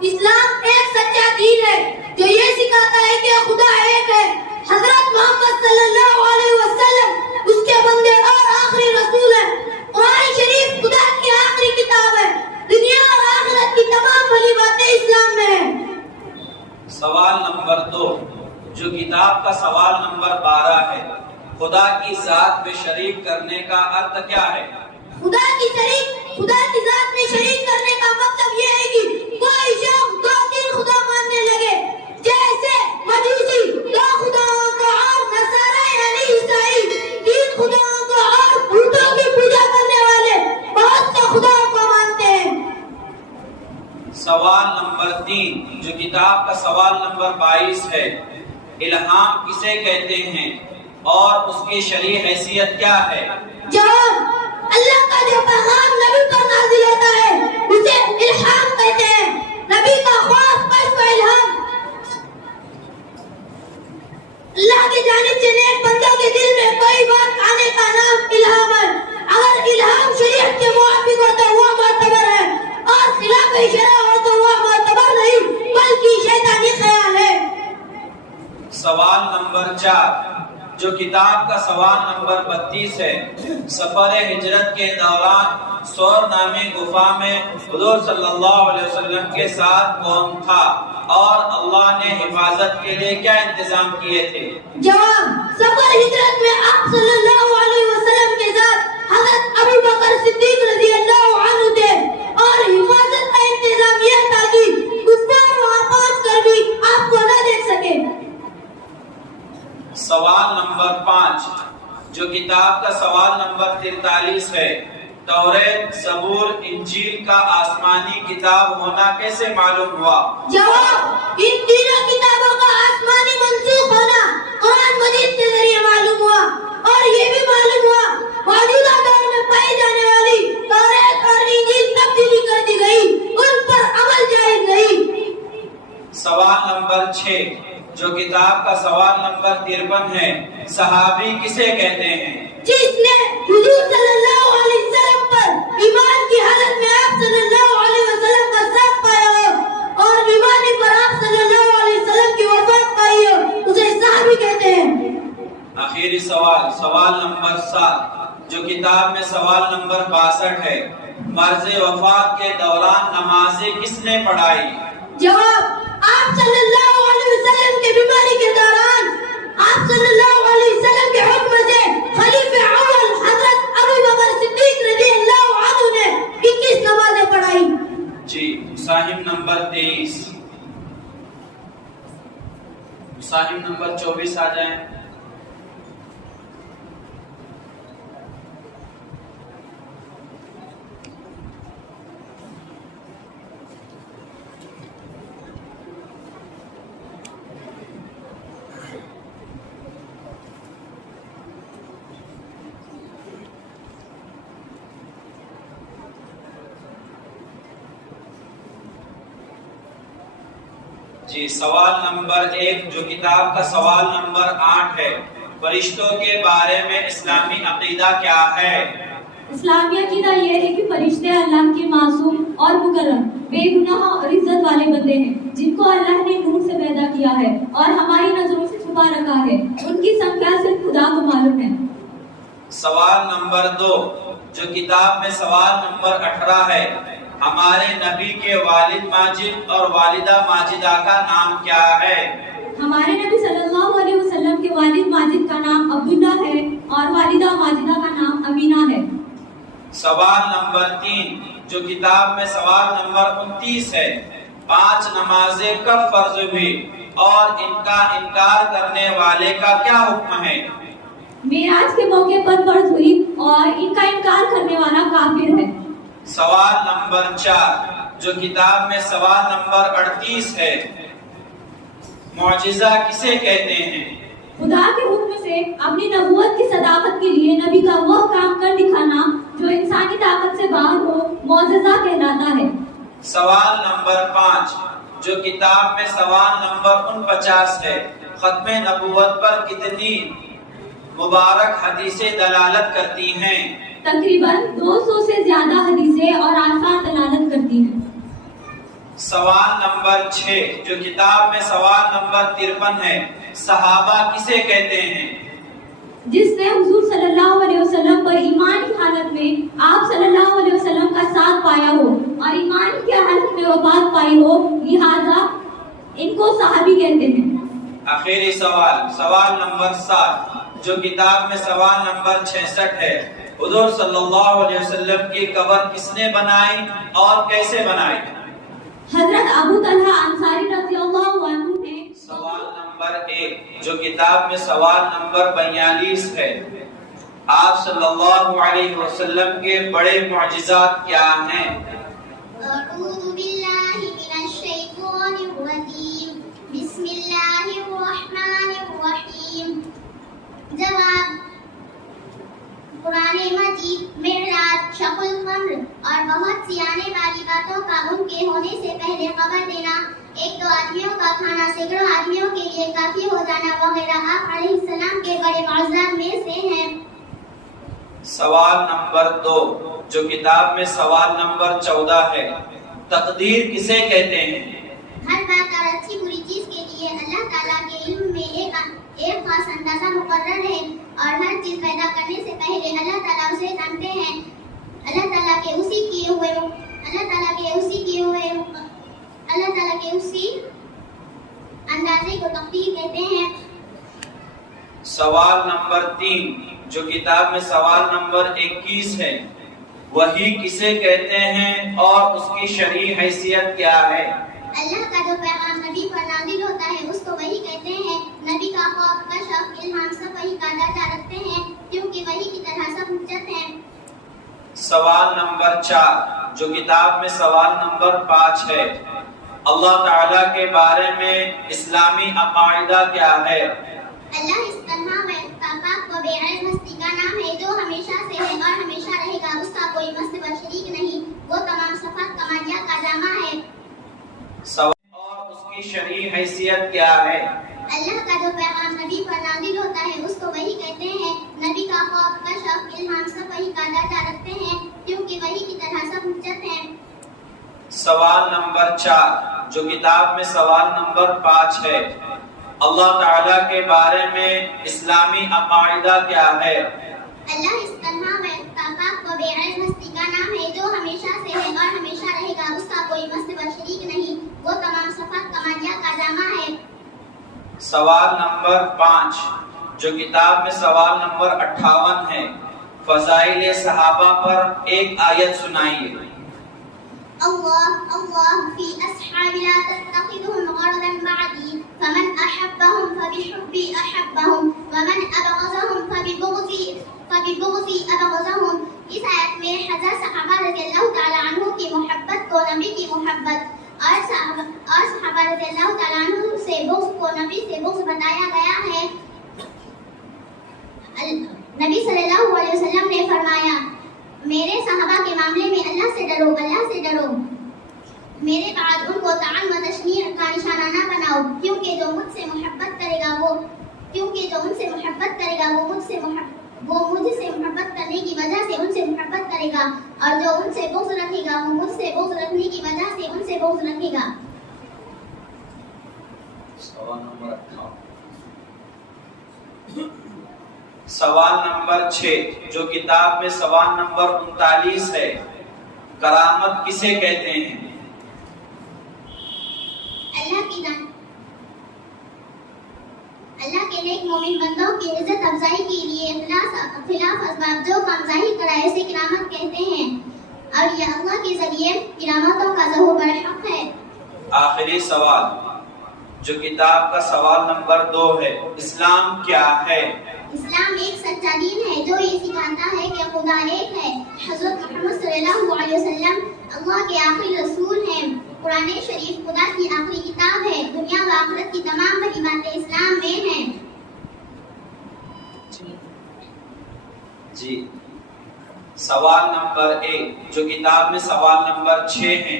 اسلام ایک سچا دین ہے جو یہ سکھاتا ہے کہ خدا ایک ہے. حضرت محمد صلی اللہ علیہ وسلم اس کے بندے اور آخری رسول ہیں. قرآن شریف خدا کی آخری کتاب ہے. دنیا اور آخرت کی تمام بھلی باتیں اسلام میں ہیں. سوال نمبر 2 جو کتاب کا سوال نمبر 12 ہے، خدا کی ذات میں شریک کرنے کا ارتھ کیا ہے؟ خدا کی ذات میں شریک کرنے کا مطلب یہ ہے کہ کوئی شخص 2-3 خدا ماننے لگے، جیسے مجوسی 2 خداؤں کو اور نصارہ یعنی عیسائی 3 خداؤں کو اور بتوں کی پوجا کرنے والے بہت سے خداؤں کو مانتے ہیں. سوال نمبر 3 جو کتاب کا سوال نمبر 22 ہے، الہام کسے کہتے ہیں اور اس کی شرعی حیثیت کیا ہے؟ جواب: اللہ کا جو پیغام نبی پر نازل ہوتا ہے اسے الہام کہتے ہیں. نبی کا خاص کشف الہام اللہ کی جانب سے نیک بندوں کے دل میں کوئی بات آنے کا نام الہام ہے. اگر الہام شریعت کے موافق ہو تو وہ معتبر ہے، اور خلاف شرع ہو تو وہ معتبر نہیں بلکہ شیطانی خیال ہے. سوال نمبر 4 جو کتاب کا سوال نمبر 32 ہے، سفر ہجرت کے دوران سور نامی گفا میں حضور صلی اللہ علیہ وسلم کے ساتھ کون تھا اور اللہ نے حفاظت کے لیے کیا انتظام کیے تھے؟ جواب: سفر ہجرت میں آپ صلی اللہ علیہ وسلم کے ساتھ حضرت ابو بکر صدیق رضی اللہ عنہ تھے، اور حفاظت کا انتظام یہ تھا کہ کفار وہاں پہنچ کر بھی آپ کو نہ دیکھ سکے. سوال نمبر 5 جو کتاب کا سوال نمبر 43 ہے، توریت، زبور، انجیل کا آسمانی کتاب ہونا کیسے معلوم ہوا؟ جواب: ان تینوں کتابوں کا آسمانی منسوخ ہونا قرآن مجید کے ذریعے معلوم ہوا، اور یہ بھی معلوم ہوا موجودہ دور میں پائی جانے والی توریت اور انجیل تبدیلی کر دی گئی، ان پر عمل جائز نہیں. سوال نمبر 6 جو کتاب کا سوال نمبر 53 ہے، صحابی کسے کہتے ہیں؟ جس نے حضور صلی اللہ علیہ وسلم پر ایمان کی حالت میں آپ صلی اللہ علیہ وسلم کا ساتھ پایا ہو اور ایمانی پر آپ صلی اللہ علیہ وسلم کی وفات پائی ہو، اسے صحابی کہتے ہیں. آخری سوال نمبر 7 جو کتاب میں سوال نمبر 62 ہے، مرض وفات کے دوران نمازیں کس نے پڑھائی؟ جواب: آپ صلی اللہ علیہ وسلم کے بیماری کے دوران آپ صلی اللہ علیہ وسلم کے حکم سے خلیفہ اول حضرت ابو بکر صدیق رضی اللہ عنہ نے 21 نمازیں پڑھائی. جی، مصاحف نمبر 23، مصاحف نمبر 24 آ جائیں. جی، سوال نمبر 1 جو کتاب کا سوال نمبر 8 ہے، فرشتوں کے بارے میں اسلامی عقیدہ کیا ہے؟ اسلامی عقیدہ یہ ہے کہ فرشتے اللہ کے معصوم اور مکرم، بے گناہ اور عزت والے بندے ہیں، جن کو اللہ نے نور سے پیدا کیا ہے اور ہماری نظروں سے چھپا رکھا ہے. ان کی سنکھیا صرف خدا کو معلوم ہے. سوال نمبر 2 جو کتاب میں سوال نمبر 18 ہے، ہمارے نبی کے والد ماجد اور والدہ ماجدہ کا نام کیا ہے؟ ہمارے نبی صلی اللہ علیہ وسلم کے والد ماجد کا نام عبداللہ ہے اور والدہ ماجدہ کا نام امینہ ہے. سوال نمبر 3 جو کتاب میں سوال نمبر 29 ہے، 5 نمازیں کب فرض ہوئی اور ان کا انکار کرنے والے کا کیا حکم ہے؟ معراج کے موقع پر فرض ہوئی اور ان کا انکار کرنے والا کافر ہے. سوال نمبر 4 جو کتاب میں سوال نمبر 38 ہے، معجزہ کسے کہتے ہیں؟ خدا کے حکم سے اپنی نبوت کی صداقت کے لیے نبی کا وہ کام کر دکھانا جو انسانی طاقت سے باہر ہو معجزہ کہلاتا ہے. سوال نمبر 5 جو کتاب میں سوال نمبر 49 ہے، ختم نبوت پر کتنی مبارک حدیثیں دلالت کرتی ہیں؟ تقریباً 200 سے زیادہ حدیثیں اور آثار دلالت کرتی ہیں. سوال نمبر 6 جو کتاب میں سوال نمبر 53 ہے، صحابہ کسے کہتے ہیں؟ جس نے حضور صلی اللہ علیہ وسلم پر ایمان کی حالت میں آپ صلی اللہ علیہ وسلم کا ساتھ پایا ہو اور ایمان کی حالت میں وفات پائی ہو، لہذا ان کو صحابی کہتے ہیں۔ آخری سوال نمبر 7 جو کتاب میں سوال نمبر 66 ہے، حضور صلی اللہ علیہ وسلم کی قبر کس نے بنائی اور کیسے بنائی؟ حضرت ابو طلحہ انصاری رضی اللہ عنہ نے۔ سوال نمبر 1 جو کتاب میں سوال نمبر 42 ہے، آپ صلی اللہ علیہ وسلم کے بڑے معجزات کیا ہیں؟ اعوذ باللہ من الشیطان الرجیم، بسم اللہ الرحمن الرحیم۔ جواب: قرآن مجید، معراج، شق القمر اور بہت سی آنے والی باتوں کا ان کے ہونے سے پہلے خبر دینا، ایک دو آدمیوں کا کھانا سینکڑوں آدمیوں کے لیے کافی ہو جانا وغیرہ آپ علیہ السلام کے بڑے معجزات میں سے ہیں۔ سوال نمبر 2 جو کتاب میں سوال نمبر 14 ہے، تقدیر کسے کہتے ہیں؟ ہر بات اور اچھی بری چیز کے لیے اللہ تعالیٰ کے علم میں ایک خاص اندازہ مقرر ہے، اور ہر چیز پیدا کرنے سے پہلے اللہ تعالیٰ اسے جانتے ہیں۔ اللہ تعالیٰ کے اسی اندازے کو تقدیر کہتے ہیں۔ سوال نمبر 3 جو کتاب میں سوال نمبر 21 ہے، وحی کسے کہتے ہیں اور اس کی شرعی حیثیت کیا ہے؟ اللہ کا جو پیغام نبی پر نازل ہوتا ہے اس کو وحی کہتے ہیں۔ نبی کا خوف، کشف، الہام سب وحی کا درجہ رکھتے ہیں، کیونکہ وحی کی طرح سب حجت ہیں۔ سوال نمبر 4 جو کتاب میں سوال نمبر 5 ہے، اللہ تعالیٰ کے بارے میں اسلامی عقائدہ کیا ہے؟ اللہ اس تنہا و پاک و بے عیب ہستی کا نام ہے جو ہمیشہ سے ہے اور ہمیشہ رہے گا، اس کا کوئی مثل و شریک نہیں، وہ تمام صفات کمالیات کا جامع ہے۔ اور اس کی شرعی حیثیت کیا ہے؟ اللہ کا جو پیغام نبی پر نازل ہوتا ہے اس کو وحی کہتے ہیں۔ نبی کا خوف، کشف، الہام سب وحی کا درجہ رکھتے ہیں، کیونکہ وحی کی طرح سب حجت ہیں۔ سوال نمبر 4 جو کتاب میں سوال نمبر 5 ہے، اللہ تعالیٰ کے بارے میں اسلامی عقائدہ کیا ہے؟ اللہ اس تنہا و پاک و بے عیب ہستی کا نام ہے جو ہمیشہ سے ہے اور ہمیشہ رہے گا، اس کا کوئی مثل و شریک نہیں، وہ تمام صفات کمالیات کا جامع ہے۔ سوال نمبر 5 جو کتاب میں سوال نمبر 58 ہے، فضائل صحابہ پر ایک آیت سنائیے۔ اللہ فی اصحاب لا تتخذهم غرضا بعدی، فمن احبهم فبحبی احبهم ومن ابغضهم فببغضی ابغضهم۔ اس آیت میں حضرت صحابہ رضی اللہ تعالی عنہ کی محبت کو نبی کی محبت اور صحابہ رضی اللہ تعالی عنہ سے بغض کو نبی سے بغض بتایا گیا ہے۔ نبی صلی اللہ علیہ وسلم نے فرمایا، میرے صحابہ کے معاملے میں اللہ سے ڈرو، میرے بعد ان کو طعن و تشنیع کا نشانہ نہ بناؤ، کیونکہ جو مجھ سے محبت کرے گا وہ مجھ سے محبت کرنے کی وجہ سے ان سے محبت کرے گا، اور جو ان سے بغض رکھے گا وہ مجھ سے بغض رکھنے کی وجہ سے ان سے بغض رکھے گا۔ سوال نمبر 6 جو کتاب میں سوال نمبر 39 ہے، کرامت کسے کہتے ہیں؟ اللہ کے نیک مومن بندوں کی عزت افزائی کے لیے خلاف اسباب جو کام ظاہر کرائے اسے کرامت کہتے ہیں، اور یہ اللہ کے ذریعے کرامتوں کا ظہور برحق ہے۔ آخری سوال جو کتاب کا سوال نمبر 2 ہے، اسلام کیا ہے؟ اسلام ایک سچا دین ہے جو یہ سکھاتا ہے کہ خدا ایک ہے۔ حضرت محمد صلی اللہ علیہ وسلم اللہ کے آخری رسول ہیں۔ قرآن شریف خدا کی آخری کتاب ہے۔ دنیا و آخرت کی تمام بڑی باتیں اسلام میں ہیں۔ جی سوال نمبر 1 جو کتاب میں سوال نمبر 6 ہے،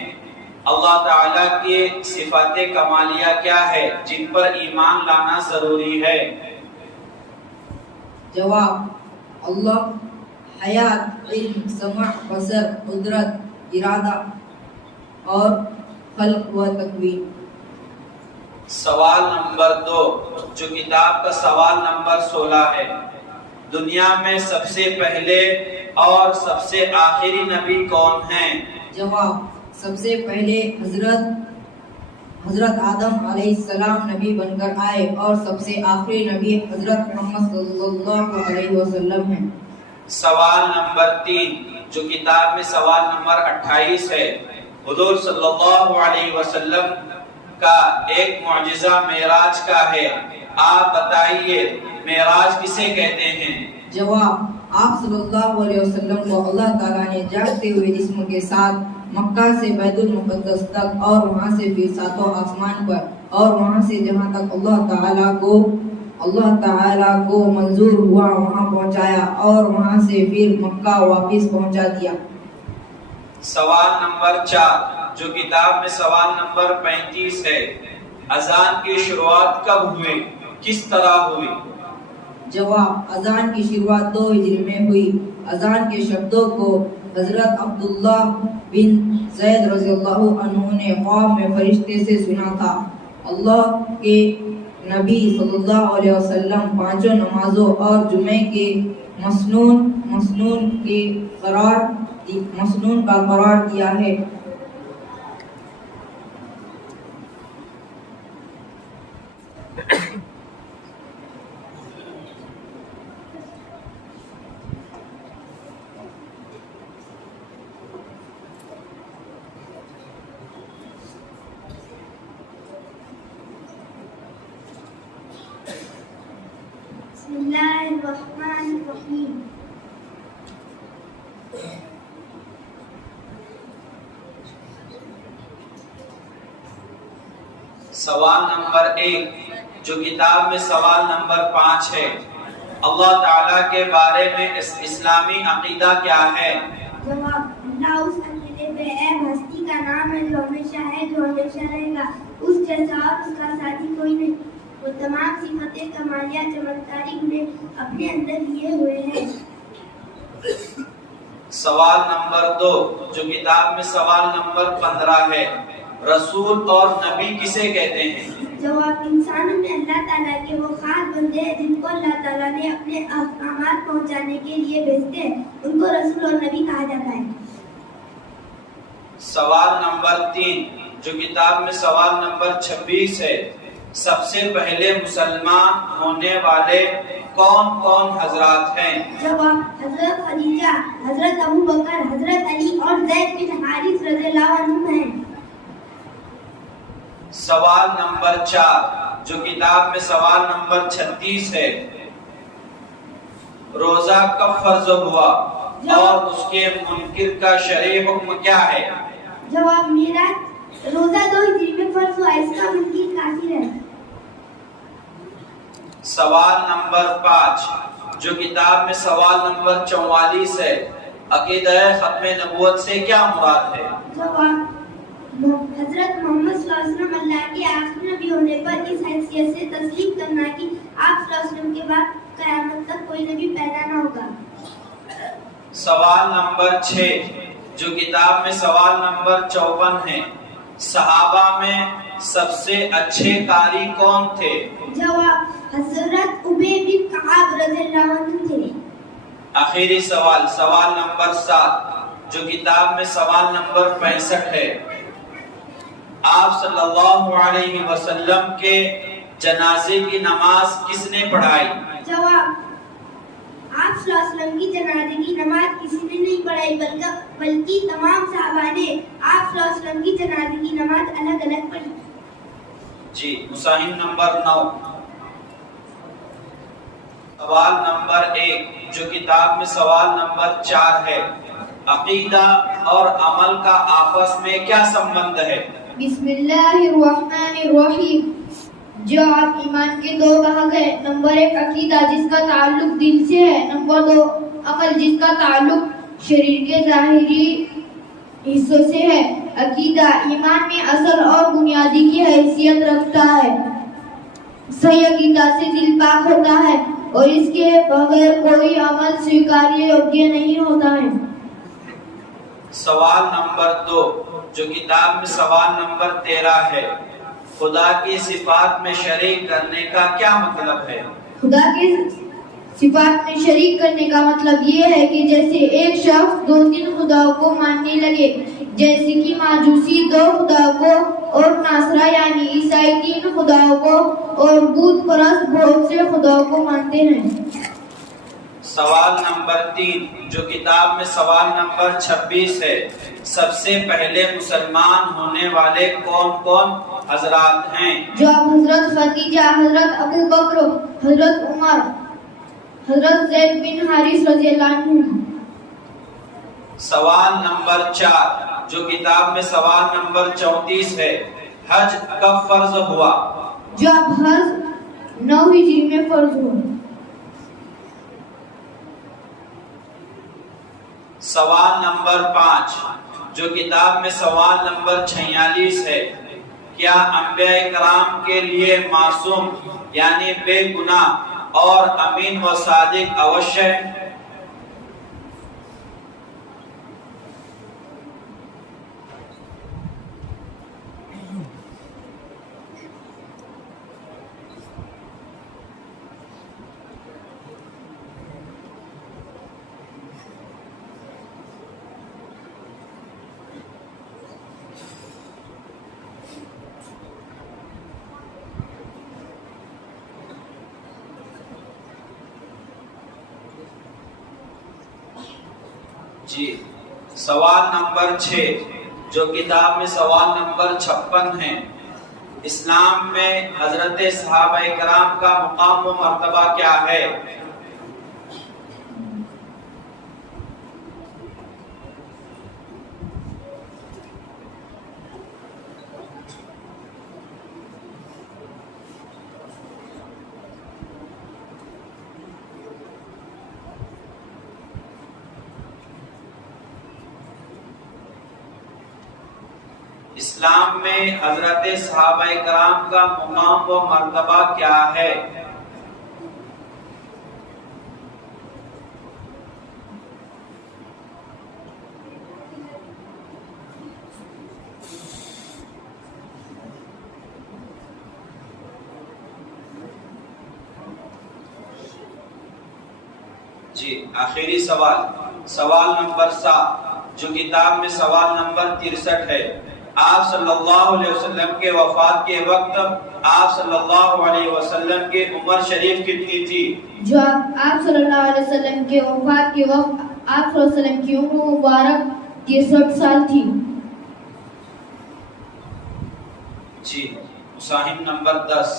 اللہ تعالیٰ کی صفات کمالیہ کیا ہے جن پر ایمان لانا ضروری ہے؟ جواب: اللہ حیات، علم، سمع، بصر، قدرت، ارادہ اور خلق و تکوین. سوال نمبر 2 جو کتاب کا سوال نمبر 16 ہے، دنیا میں سب سے پہلے اور سب سے آخری نبی کون ہیں؟ جواب: سب سے پہلے حضرت آدم علیہ السلام نبی بن کر آئے اور سب سے آخری نبی حضرت محمد صلی اللہ علیہ وسلم ہیں. سوال نمبر 3 جو کتاب میں سوال نمبر 28 ہے، حضور صلی اللہ علیہ وسلم کا ایک معجزہ معراج کا ہے، آپ بتائیے معراج کسے کہتے ہیں؟ جواب: آپ صلی اللہ علیہ وسلم کو اللہ تعالیٰ نے جاگتے ہوئے جسم کے ساتھ مکہ سے بیت المقدس تک اور وہاں سے پھر ساتوں آسمان پر اور وہاں سے جہاں تک اللہ تعالیٰ کو منظور ہوا وہاں پہنچایا اور وہاں سے پھر مکہ واپس پہنچا دیا. سوال نمبر 4 جو کتاب میں سوال نمبر 35 ہے، اذان کی شروعات کب ہوئی، کس طرح ہوئی؟ جواب: اذان کی شروعات 2 ہجری میں ہوئی. اذان کے شبدوں کو حضرت عبداللہ بن زید رضی اللہ عنہ نے خواب میں فرشتے سے سنا تھا. اللہ کے نبی صلی اللہ علیہ وسلم 5 نمازوں اور جمعے کے مسنون کا قرار دیا ہے. بسم اللہ الرحمن الرحیم. سوال نمبر 1 جو کتاب میں سوال نمبر 5 ہے، اللہ تعالیٰ کے بارے میں اسلامی عقیدہ کیا ہے؟ جواب: اللہ اس اکیلے بے عیب ہستی کا نام ہے جو ہمیشہ ہے، جو ہمیشہ رہے گا، اس جیسا اور اس کا ساتھی کوئی نہیں. وہ تمام صفتیں کمالیہ چمتکاری انہیں اپنے اندر لیے ہوئے ہیں. سوال نمبر 2 جو کتاب میں سوال نمبر 15 ہے، رسول اور نبی کسے کہتے ہیں؟ جواب: انسانوں میں اللہ تعالیٰ کے وہ خاص بندے ہیں جن کو اللہ تعالیٰ نے اپنے احکامات پہنچانے کے لیے بھیجتے ہیں، ان کو رسول اور نبی کہا جاتا ہے. سوال نمبر 3 جو کتاب میں سوال نمبر 26 ہے، سب سے پہلے مسلمان ہونے والے کون کون حضرات ہیں؟ جواب: حضرت خدیجہ، حضرت ابو بکر، حضرت علی اور زید بن حارث رضی اللہ عنہ ہیں. سوال نمبر 4 جو کتاب میں سوال نمبر 36 ہے، روزہ کب فرض ہوا اور اس کے منکر کا شرعی حکم کیا ہے؟ جواب: میراج روزہ 2 ہجری میں فرض ہوا، اس کا منکر کافر ہے. سوال نمبر 5 جو کتاب میں سوال نمبر 44 ہے، عقیدہ ختم نبوت سے کیا مراد ہے؟ جواب: حضرت محمد صلی اللہ علیہ وسلم اللہ کے آخری نبی ہونے پر اس حیثیت سے تسلیم کرنا کہ آپ صلی اللہ علیہ وسلم کے بعد قیامت تک کوئی نبی پیدا نہ ہوگا. سوال نمبر 6 جو کتاب میں سوال نمبر 54 ہے، صحابہ میں سب سے اچھے قاری کون تھے؟ جواب: حضرت ابی بن کعب رضی اللہ عنہ تھے. آخری سوال، سوال نمبر 7 جو کتاب میں سوال نمبر 65 ہے، آپ صلی اللہ علیہ وسلم کے جنازے کی نماز کس نے پڑھائی؟ جواب: آپ صلی اللہ علیہ وسلم کی جنازے کی نماز کسی نے نہیں پڑھائی بلکہ تمام صحابہ نے آپ صلی اللہ علیہ وسلم کی جنازے کی نماز الگ الگ پڑھی. جی، مساہم نمبر 9 سوال نمبر 1 جو کتاب میں سوال نمبر 4 ہے، عقیدہ اور عمل کا آپس میں کیا سمبند ہے؟ بسم اللہ الرحمن الرحیم. جو آپ ایمان کے 2 بھاگ ہیں، نمبر 1 عقیدہ جس کا تعلق دل سے ہے، نمبر 2 عمل جس کا تعلق شریر کے ظاہری حصوں سے ہے. عقیدہ ایمان میں اصل اور بنیادی کی حیثیت رکھتا ہے. صحیح عقیدہ سے دل پاک ہوتا ہے اور اس کے بغیر کوئی عمل سویکاریہ یوگیہ نہیں ہوتا ہے. سوال نمبر 2 جو کتاب میں سوال نمبر 13 ہے، خدا کی صفات میں شریک کرنے کا کیا مطلب ہے؟ خدا کے صفات میں شریک کرنے کا مطلب یہ ہے کہ جیسے ایک شخص 2-3 خداؤں کو ماننے لگے، جیسے کہ ماجوسی 2 خداؤں کو اور ناصرہ یعنی عیسائی 3 خداؤں کو اور بت پرست بہت سے خداؤں کو مانتے ہیں۔ سوال نمبر 3 جو کتاب میں سوال نمبر 26 ہے، سب سے پہلے مسلمان ہونے والے کون کون حضرات ہیں؟ جو حضرت ختیجہ، حضرت ابو بکر، حضرت عمر، حضرت زید بن حارث رضی اللہ عنہ۔ سوال نمبر 4 جو کتاب میں سوال نمبر 34 ہے، حج کب فرض ہوا؟ جب حج 9 ہجری میں فرض ہوا۔ سوال نمبر 5 جو کتاب میں سوال نمبر 46 ہے، کیا انبیاء کرام کے لیے معصوم یعنی بے گناہ اور امین و صادق اوش ہے؟ جی، سوال نمبر 6 جو کتاب میں سوال نمبر 56 ہے، اسلام میں حضرت صحابہ کرام کا مقام و مرتبہ کیا ہے؟ اسلام میں حضرت صحابہ کرام کا مقام و مرتبہ کیا ہے؟ جی، آخری سوال نمبر 7 جو کتاب میں سوال نمبر 63 ہے، آپ صلی اللہ علیہ وسلم کے وفات کے وقت آپ صلی اللہ علیہ وسلم کی عمر شریف کتنی تھی؟ جو آپ صلی اللہ علیہ وسلم کے وفات کے وقت آپ صلی اللہ علیہ وسلم کی عمر مبارک 63 سال تھی۔ جی، مساہم نمبر 10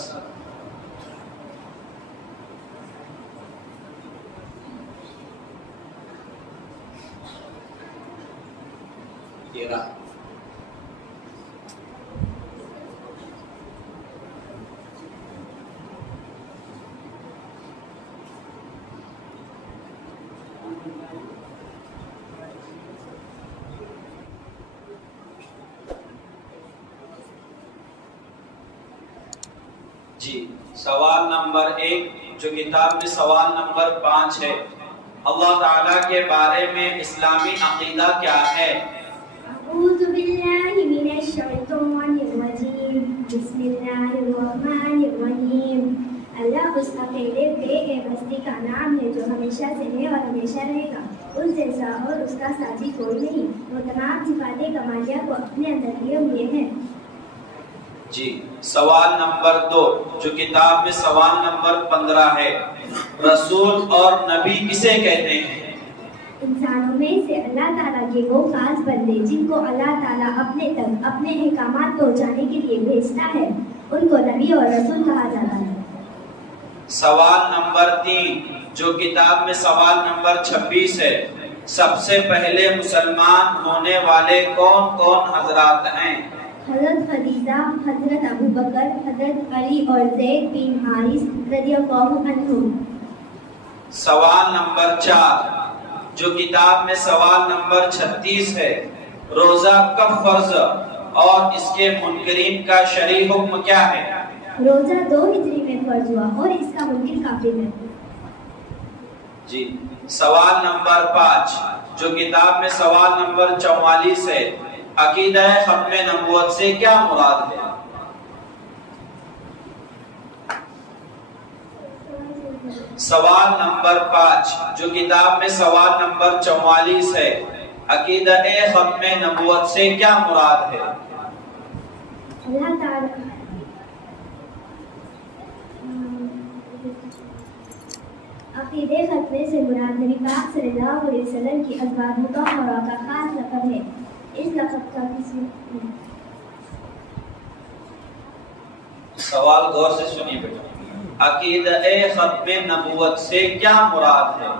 13 جی، سوال نمبر 1 جو کتاب میں سوال نمبر 5 ہے، اللہ تعالیٰ کے بارے میں اسلامی عقیدہ کیا ہے؟ اعوذ باللہ من الشیطان الرجیم، بسم اللہ الرحمن الرحیم۔ اللہ اس اکیلے بے بستی کا نام ہے جو ہمیشہ سے ہے اور ہمیشہ رہے گا، اس جیسا اور اس کا ساتھی کوئی نہیں، وہ تمام صفات کمالیہ کو اپنے اندر لیے ہوئے ہیں۔ جی، سوال نمبر 2 جو کتاب میں سوال نمبر 15 ہے، رسول اور نبی کسے کہتے ہیں؟ انسانوں میں سے اللہ تعالیٰ کے وہ خاص بندے جن کو اللہ تعالیٰ اپنے تک اپنے احکامات پہنچانے کے لیے بھیجتا ہے، ان کو نبی اور رسول کہا جاتا ہے۔ سوال نمبر 3 جو کتاب میں سوال نمبر 26 ہے، سب سے پہلے مسلمان ہونے والے کون کون حضرات ہیں؟ حضرت خدیجہ، حضرت ابو بکر، حضرت علی اور زید بن حارث رضی اللہ عنہم۔ سوال نمبر 4 جو کتاب میں سوال نمبر 36 ہے، روزہ کب فرض اور اس کے منکرین کا شرعی حکم کیا ہے؟ روزہ 2 ہجری میں فرض ہوا اور اس کا منکر کافر ہے۔ جی، سوال نمبر 5 جو کتاب میں سوال نمبر 44 ہے، عقیدہ ختم نبوت سے کیا مراد ہے؟ سوال نمبر 5 جو کتاب میں سوال نمبر 44 ہے، عقیدہ ختم نبوت سے کیا مراد ہے؟ اللہ تعالیٰ عقیدے ختمے سے مراد نبی پاک صلی اللہ علیہ وسلم کی ازواج مطہرہ کا خاص لقب ہے۔ اس لقب کا کسی سوال غور سے سنیے بیٹا، عقیدہ ختم نبوت سے کیا مراد ہے؟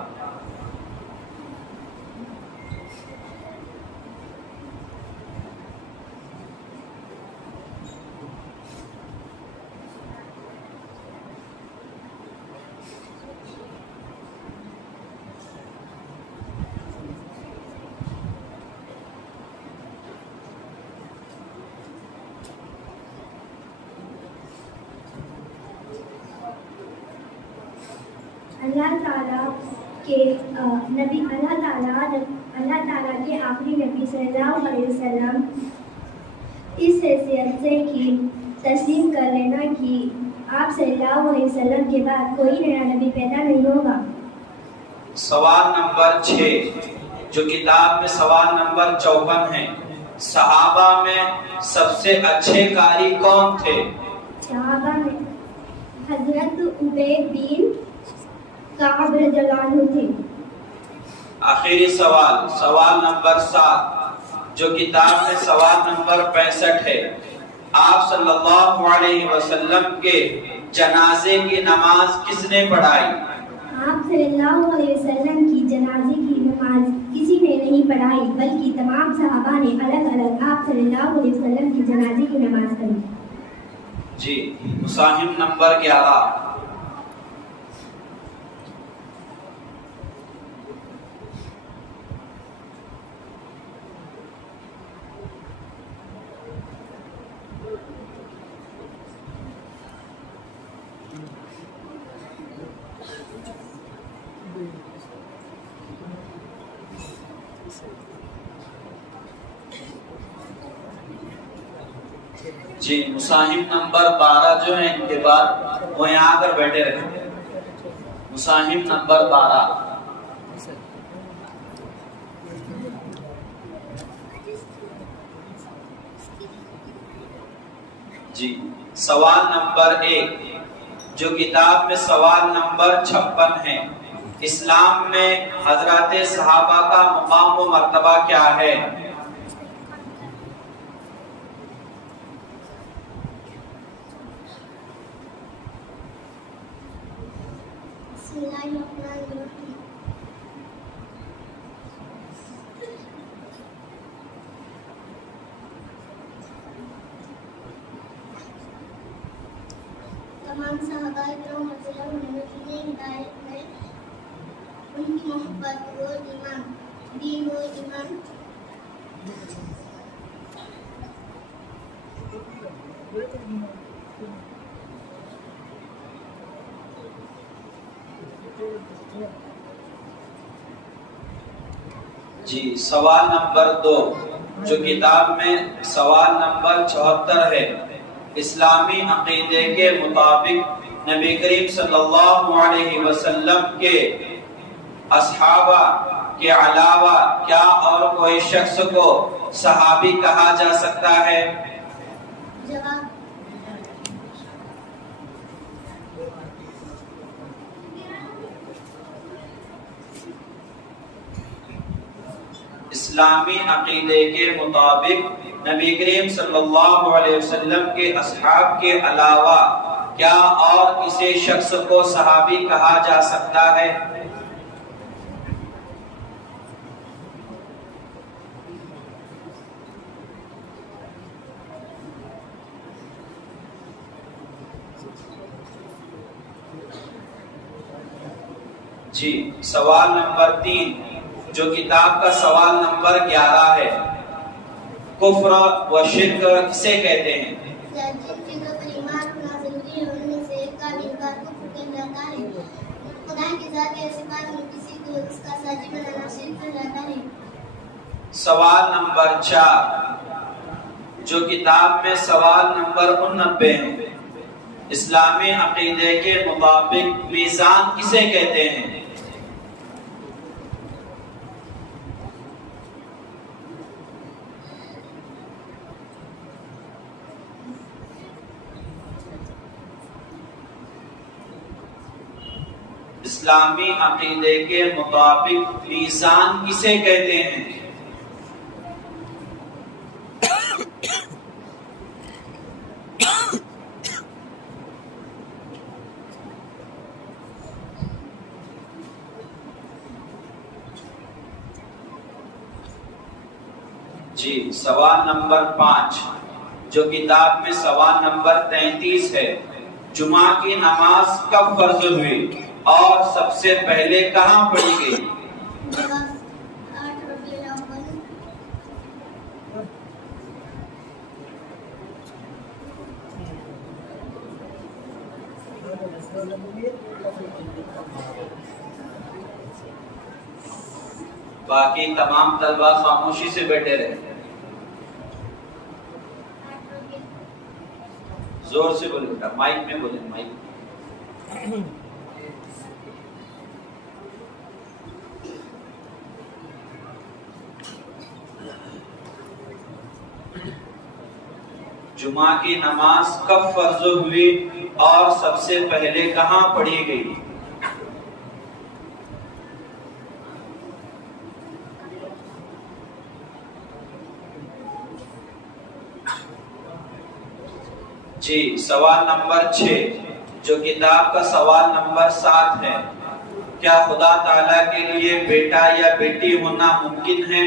اللہ تعالیٰ کے آخری نبی صلی اللہ علیہ وسلم اس حیثیت سے کہ تسلیم کر لینا کہ آپ صلی اللہ علیہ وسلم کے بعد کوئی نیا نبی پیدا نہیں ہوگا۔ سوال نمبر 6 جو کتاب میں سوال نمبر 54 ہے، صحابہ میں سب سے اچھے قاری کون تھے؟ صحابہ میں حضرت عبید بن کعب رضی اللہ عنہ تھے۔ آخری سوال، سوال نمبر 7 جو کتاب میں سوال نمبر 65 ہے، آپ صلی اللہ علیہ وسلم کے جنازے کی نماز کس نے پڑھائی؟ آپ صلی اللہ علیہ وسلم کی جنازے کی نماز کسی نے نہیں پڑھائی بلکہ تمام صحابہ نے الگ الگ آپ صلی اللہ علیہ وسلم کی جنازے کی نماز پڑھی۔ جی، مساہم نمبر 11 جی، مساہم نمبر 12 جو ہے ان کے بعد وہ یہاں کر بیٹھے رہے۔ مساہم نمبر 12 جی، سوال نمبر 1 جو کتاب میں سوال نمبر 56 ہے، اسلام میں حضرات صحابہ کا مقام و مرتبہ کیا ہے؟ بسم اللہ الرحمن الرحیم۔ تمام صحابہ کرام رضی اللہ عنہم کی ہدایت میں ان کی محبت و ایمان دین و ایمان جی، سوال نمبر 2 جو کتاب میں سوال نمبر 74 ہے، اسلامی عقیدے کے مطابق نبی کریم صلی اللہ علیہ وسلم کے اصحابہ کے علاوہ کیا اور کوئی شخص کو صحابی کہا جا سکتا ہے؟ جواب اسلامی عقیدے کے مطابق نبی کریم صلی اللہ علیہ وسلم کے اصحاب کے علاوہ کیا اور کسی شخص کو صحابی کہا جا سکتا ہے؟ جی، سوال نمبر 3 جو کتاب کا سوال نمبر 11 ہے، کفر و شرک کسے کہتے ہیں؟ جن چیزوں پر ایمان ہونا ضروری ہے ان میں سے ایک کا بھی انکار کفر کہلاتا ہے۔ خدا کی ذات یا صفات میں کسی کو اس کا ساجی بنانا شرک کہلاتا ہے۔ سوال نمبر 4 جو کتاب میں سوال نمبر 89 ہے، اسلامی عقیدے کے مطابق میزان کسے کہتے ہیں؟ اسلامی عقیدے کے مطابق میزان کسے کہتے ہیں؟ جی، سوال نمبر 5 جو کتاب میں سوال نمبر 33 ہے، جمعہ کی نماز کب فرض ہوئی اور سب سے پہلے کہاں پڑھی گئی؟ باقی تمام طلبہ خاموشی سے بیٹھے رہے، زور سے بولے بیٹا، مائک میں بولے، مائک۔ جمعہ کی نماز کب فرض ہوئی اور سب سے پہلے کہاں پڑھی گئی؟ جی، سوال نمبر 6 جو کتاب کا سوال نمبر 7 ہے، کیا خدا تعالیٰ کے لیے بیٹا یا بیٹی ہونا ممکن ہے؟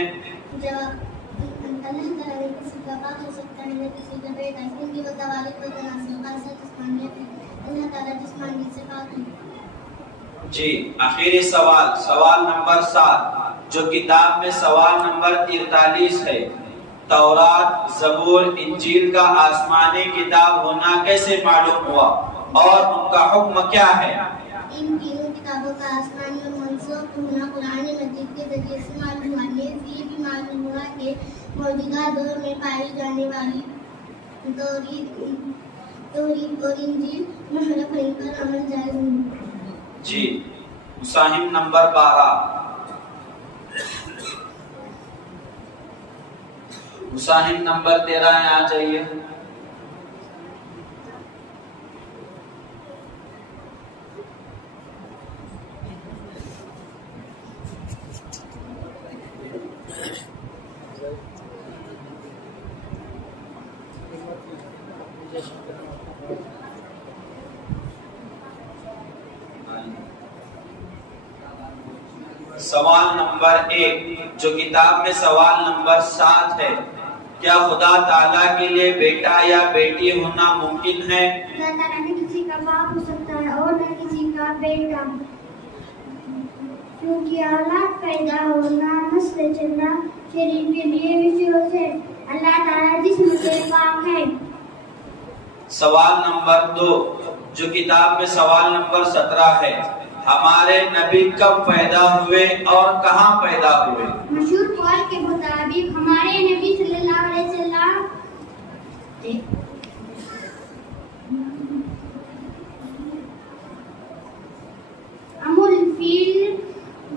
جی، آخری سوال، سوال نمبر 7 جو کتاب میں سوال نمبر 43 ہے، تورات، زبور، انجیل کا آسمانی کتاب ہونا کیسے معلوم ہوا اور ان کا حکم کیا ہے؟ ان تینوں کتابوں کا آسمانی اور منسوخ ہونا قرآن مجید کے ذریعے سے معلوم ہوا۔ یہ بھی معلوم ہوا کہ موجودہ دور میں پائی جانے والی توریت اور انجیل محرف ان پر عمل جائز نہیں۔ جی، مساہم نمبر 12، مساہم نمبر 13 آ جائیے۔ سوال نمبر 1 جو کتاب میں سوال نمبر 7 ہے، کیا خدا تعالیٰ کے لیے بیٹا یا بیٹی ہونا ممکن ہے؟ اللہ تعالیٰ نے کسی کا باپ ہو سکتا ہے اور نہ کسی کا بیٹا، کیونکہ اولاد پیدا ہونا، نسل چلنا شریر کے لیے وجوہ ہے۔ اللہ تعالیٰ جسم سے پاک ہے۔ سوال نمبر 2 جو کتاب میں سوال نمبر 17 ہے، ہمارے نبی کب پیدا ہوئے اور کہاں پیدا ہوئے؟ مشہور قول کے مطابق ہمارے نبی صلی اللہ علیہ وسلم الفیل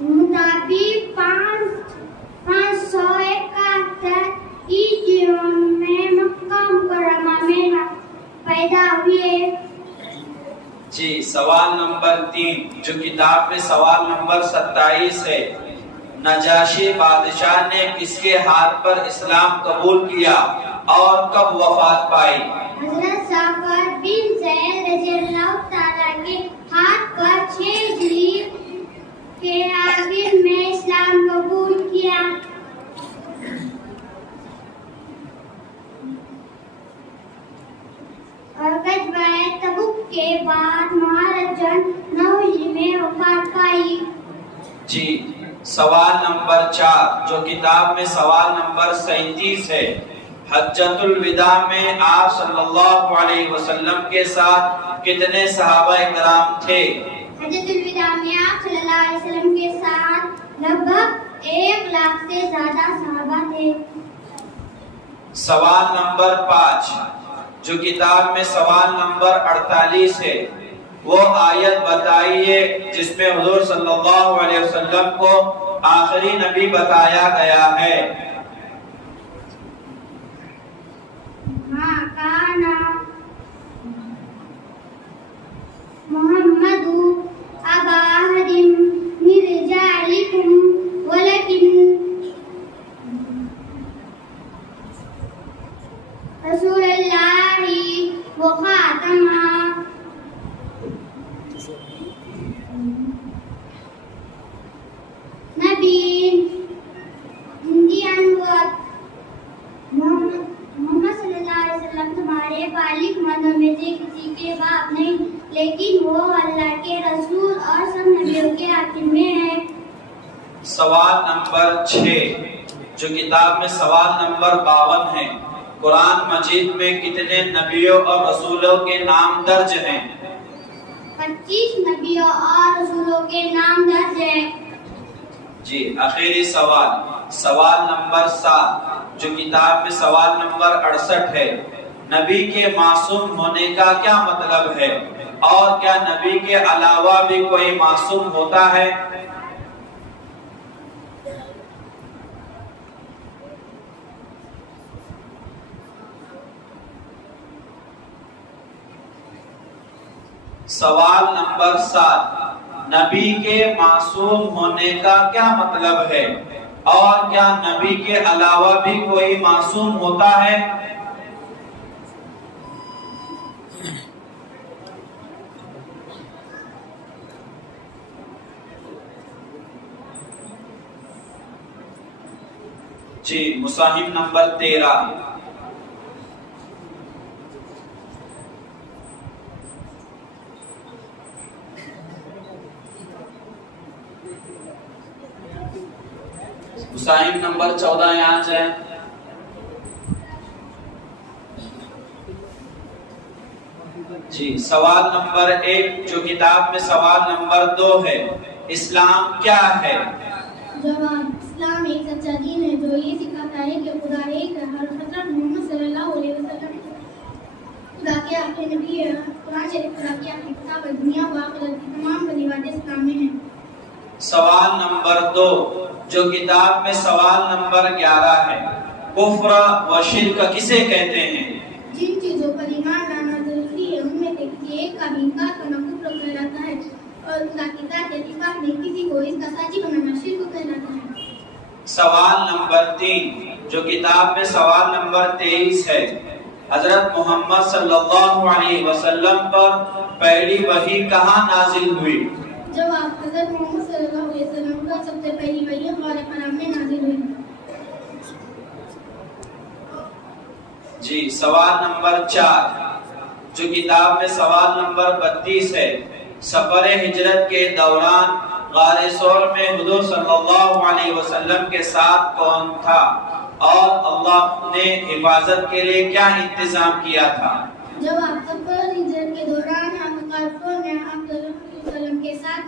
مطابق 571 ہجری میں مکہ مکرمہ میں پیدا ہوئے۔ جی، سوال نمبر 3 جو کتاب میں سوال نمبر 27 ہے، نجاشی بادشاہ نے کس کے ہاتھ پر اسلام قبول کیا اور کب وفات پائی؟ حضرت سعد بن زید رضی اللہ تعالیٰ کے ہاتھ پر 6 ہجری کے آخر میں اسلام قبول کیا۔ اور غزوہ تبوک کے بعد معرکہ جنگ 9 ہجری میں وفات پائی۔ جی، سوال نمبر 4 جو کتاب میں سوال نمبر 37 ہے، حجۃ الوداع میں آپ صلی اللہ علیہ وسلم کے ساتھ کتنے صحابہ کرام تھے؟ حجۃ الوداع میں آپ صلی اللہ علیہ وسلم کے ساتھ لگ بھگ 1 لاکھ سے زیادہ صحابہ تھے۔ سوال نمبر 5 جو کتاب میں سوال نمبر 48 ہے، وہ آیت بتائیے جس میں حضور صلی اللہ علیہ وسلم کو آخری نبی بتایا گیا ہے۔ ما كان محمد أبا أحد من رجالكم ولكن رسول الله وخاتم نبيين ہندی انواد۔ محمد صلی اللہ علیہ وسلم تمہارے بالغ مردوں میں سے کسی کے باپ نہیں، لیکن وہ اللہ کے رسول اور سب نبیوں کے آخر میں ہے۔ سوال نمبر 6 جو کتاب میں سوال نمبر 52 ہے، قرآن مجید میں کتنے نبیوں اور رسولوں کے نام درج ہیں؟ 25 نبیوں اور رسولوں کے نام درج ہیں۔ جی آخری سوال، سوال نمبر 7 جو کتاب میں سوال نمبر 68 ہے، نبی کے معصوم ہونے کا کیا مطلب ہے، اور کیا نبی کے علاوہ بھی کوئی معصوم ہوتا ہے؟ سوال نمبر 7 نبی کے معصوم ہونے کا کیا مطلب ہے، اور کیا نبی کے علاوہ بھی کوئی معصوم ہوتا ہے؟ جی مصاحف نمبر 13۔ مصاحف نمبر 14 یہاں جائیں۔ جی سوال نمبر 1 جو کتاب میں سوال نمبر 2 ہے، اسلام کیا ہے؟ جواب: اسلام ایک سچا دین ہے جو یہ سکھاتا ہے کہ خدا ایک ہے، اور حضرت محمد صلی اللہ علیہ وسلم خدا کے آخری نبی ہے۔ قرآن شریف خدا کی آخری کتاب ہے، دنیا و آخرت کی تمام بنیادیں اسلام میں ہیں۔ سوال نمبر 2 جو کتاب میں سوال نمبر 11 ہے، کفر و شرک کسے کہتے ہیں؟ جن چیزوں پر ایمان لانا ضروری ہے ان میں سے کسی ایک کا بھی انکار کرنا کفر کہلاتا ہے، اور خدا کی ذات یا صفات میں کسی کو اس کا ساجی بنانا شرک کہلاتا ہے۔ سوال نمبر 3 جو کتاب میں سوال نمبر 23 ہے، حضرت محمد صلی اللہ علیہ وسلم پر پہلی وحی کہاں نازل ہوئی؟ جواب: حضرت محمد صلی اللہ علیہ وسلم کا سب سے پہلی وحی غار حرام میں نازل ہوئی۔ جی سوال نمبر 4 جو کتاب میں سوال نمبر 32 ہے، سفر ہجرت کے دوران غار ثور میں حضور صلی اللہ علیہ وسلم کے ساتھ کون تھا، اور اللہ نے حفاظت کے لیے کیا انتظام کیا تھا؟ جواب: سفر ہجرت کے دوران آپ غار ثور میں آپ صلی اللہ علیہ وسلم کے ساتھ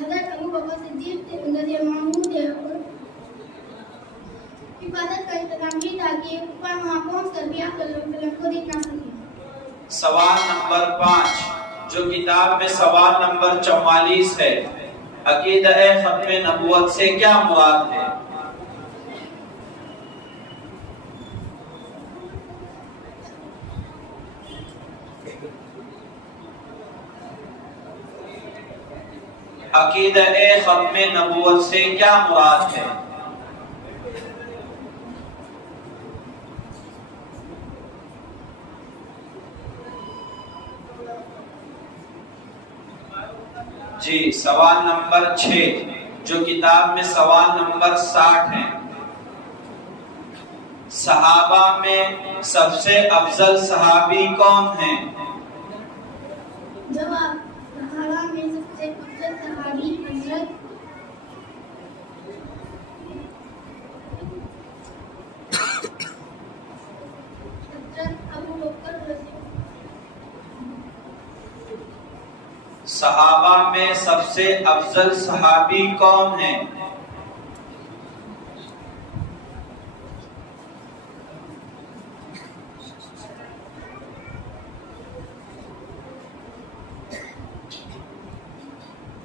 حضرت ابو بکر صدیق رضی اللہ عنہ تھے، اور حفاظت کا انتظام یہ تھا کہ اوپر وہاں پہنچ کر بھی آپ صلی اللہ علیہ وسلم کو دیکھ نہ سکیں۔ سوال نمبر 5 جو کتاب میں سوال نمبر 44 ہے، عقیدہ ختم نبوت سے کیا مراد ہے؟ عقیدہ ختم نبوت سے کیا مراد ہے؟ جی سوال نمبر 6 جو کتاب میں سوال نمبر 60 ہے، صحابہ میں سب سے افضل صحابی کون ہیں؟ جواب: صحابہ میں سب سے افضل صحابی حضرت ابو بکر رضی اللہ صحابہ میں سب سے افضل صحابی کون ہیں؟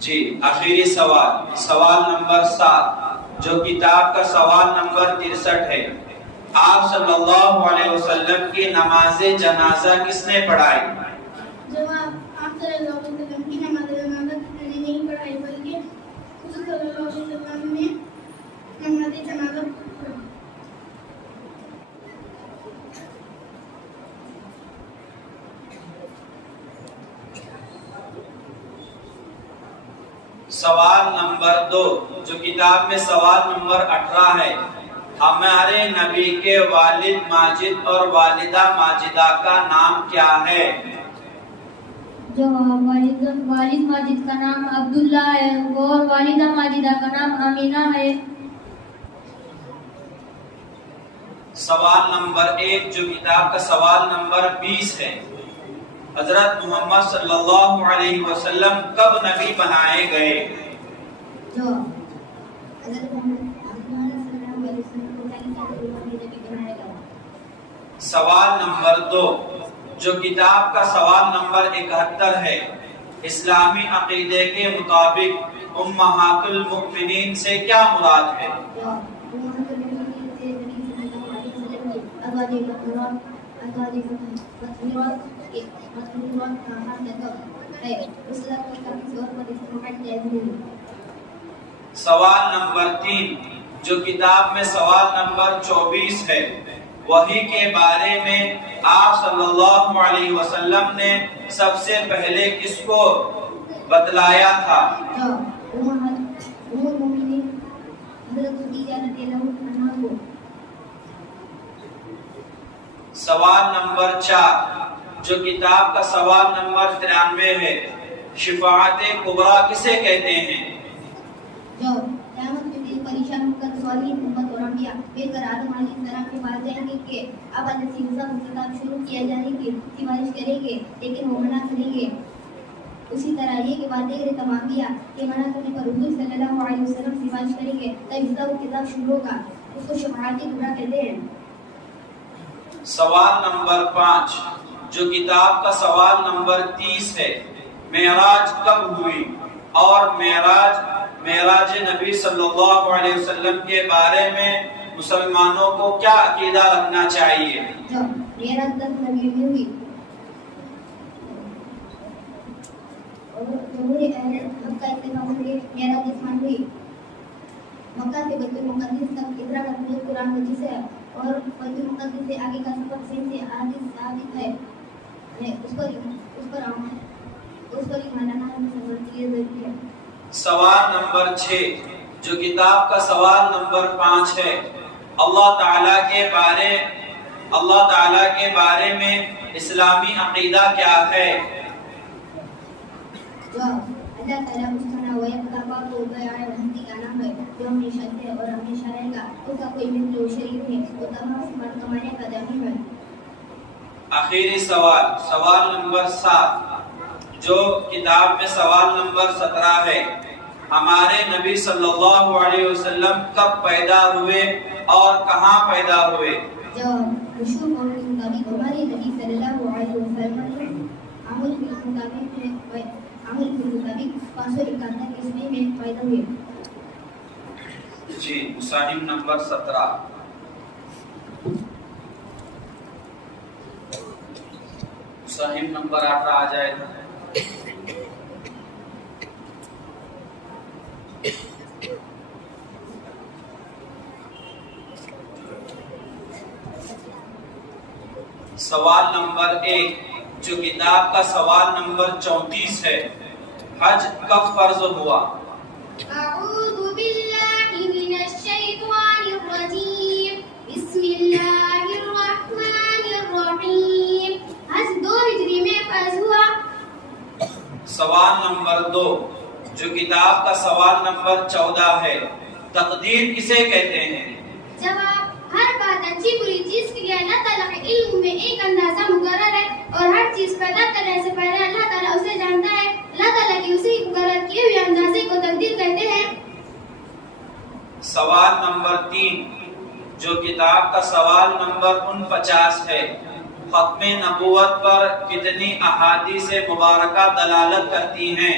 جی آخری سوال، سوال نمبر 7 جو کتاب کا سوال نمبر 63 ہے۔ آپ صلی اللہ علیہ وسلم کی نماز جنازہ کس نے پڑھائی؟ جواب، آپ صلی اللہ علیہ وسلم کی نماز جنازہ کسی نے نہیں پڑھائی بلکہ حضور صلی اللہ علیہ وسلم نے نماز جنازہ پڑھائی۔ سوال نمبر 2 جو کتاب میں سوال نمبر 18 ہے۔ ہمارے نبی کے والد ماجد اور والدہ ماجدہ کا نام کیا ہے؟ جواب، والد ماجد کا نام عبداللہ ہے اور والدہ ماجدہ کا نام آمینہ ہے۔ سوال نمبر 1 جو کتاب کا سوال نمبر 20 ہے۔ حضرت محمد صلی اللہ علیہ وسلم کب نبی بنائے گئے؟ جواب، حضرت محمد صلی اللہ علیہ وسلم کو 40 سال کے بعد نبی بنایا گیا۔ سوال نمبر 2 جو کتاب کا سوال نمبر 71 ہے۔ اسلامی عقیدے کے مطابق امہات المؤمنین سے کیا مراد ہے؟ سوال نمبر 3 جو کتاب میں سوال نمبر 24 ہے۔ وحی کے بارے میں آپ صلی اللہ علیہ وسلم نے سب سے پہلے کس کو بتلایا تھا؟ سوال نمبر 4 جو کتاب کا سوال نمبر 93 ہے۔ شفاعت کبریٰ کسے کہتے ہیں؟ پریشان ہو کر صالحین امت اور انبیاء مل کر آدم علیہ السلام کے پاس جائیں گے کہ اب اللہ خطاب شروع کیا جانے کی سفارش کریں گے، لیکن وہ منع کریں گے۔ اسی طرح یہ کہ باتیں کرے تمام انبیاء کے منع کرنے پر حضور صلی اللہ علیہ وسلم سفارش کریں گے، تب حساب کتاب شروع ہوگا۔ اس کو شفاعت کبریٰ کہتے ہیں۔ سوال نمبر 5 جو کتاب کا سوال نمبر 30 ہے۔ معراج کب ہوئی اور معراج نبی صلی اللہ علیہ وسلم کے بارے میں مسلمانوں کو کیا عقیدہ رکھنا چاہیے؟ معراج 10 نبی میں ہوئی اور جمہور اہل حق کا اتفاق ہے کہ معراج جسمان ہوئی۔ مکہ سے بیت المقدس تک ہجرت کا حدود قرآن مجید سے ہے اور بیت المقدس سے آگے کا سفر صحیح سے ثابت ہے۔ اس پر ایمان لانا سفر کے لیے ضروری ہے۔ سوال نمبر 6 جو کتاب کا سوال نمبر 5 ہے۔ اللہ تعالی کے بارے میں اسلامی عقیدہ کیا ہے؟ اللہ تعالیٰ مستثنیٰ و یکتا کو بیان ہستی کا نام ہے جو ہمیشہ ہے اور ہمیشہ رہے گا۔ اس کا کوئی مثل و شریک ہے، وہ تمام صفات کمانے کا دائم ہے۔ آخری سوال، سوال نمبر 7 جو کتاب میں سوال نمبر 17 ہے۔ ہمارے نبی صلی اللہ علیہ وسلم کب پیدا ہوئے اور کہاں پیدا ہوئے؟ جواب، مشہور قول کے مطابق ہمارے نبی صلی اللہ علیہ وسلم عمل کے مطابق 571 عیسوی میں پیدا ہوئے۔ جی مصاحف نمبر 17۔ مصاحف نمبر 18 آ جائے گا۔ سوال نمبر 1 جو کتاب کا سوال نمبر 34 ہے۔ حج کب فرض ہوا؟ اعوذ باللہ من الشیطان الرجیم، بسم اللہ الرحمن الرحیم۔ حج 2 ہجری میں فرض ہوا۔ سوال نمبر 2 جو کتاب کا سوال نمبر 14 ہے۔ تقدیر کسے کہتے ہیں؟ جواب، ہر بات اچھی بری چیز کے لیے اللہ تعالیٰ کے علم میں ایک اندازہ مقرر ہے اور ہر چیز پیدا کرنے سے پہلے اللہ تعالیٰ اسے جانتا ہے۔ اللہ تعالیٰ کی اسی مقرر کیے ہوئے اندازے کو تقدیر کہتے ہیں۔ سوال نمبر 3 جو کتاب کا سوال نمبر 49 ہے۔ ختم نبوت پر کتنی احادیث مبارکہ دلالت کرتی ہیں؟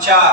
4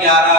11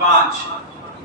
5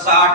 60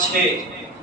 6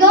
2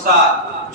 7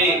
1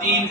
3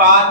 5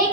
1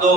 2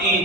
3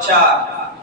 4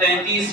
33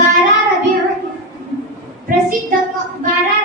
12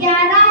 11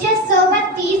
632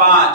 5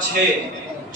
6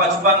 55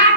8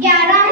11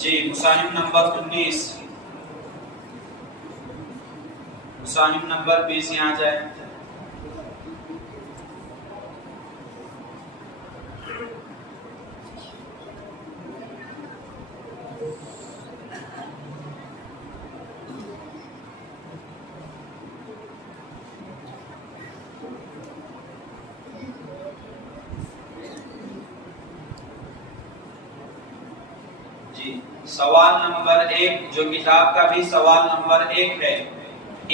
جی مصاحف نمبر 19، مصاحف نمبر 20 یہاں جائے۔ جی سوال نمبر 1 جو کتاب کا بھی سوال نمبر 1 ہے،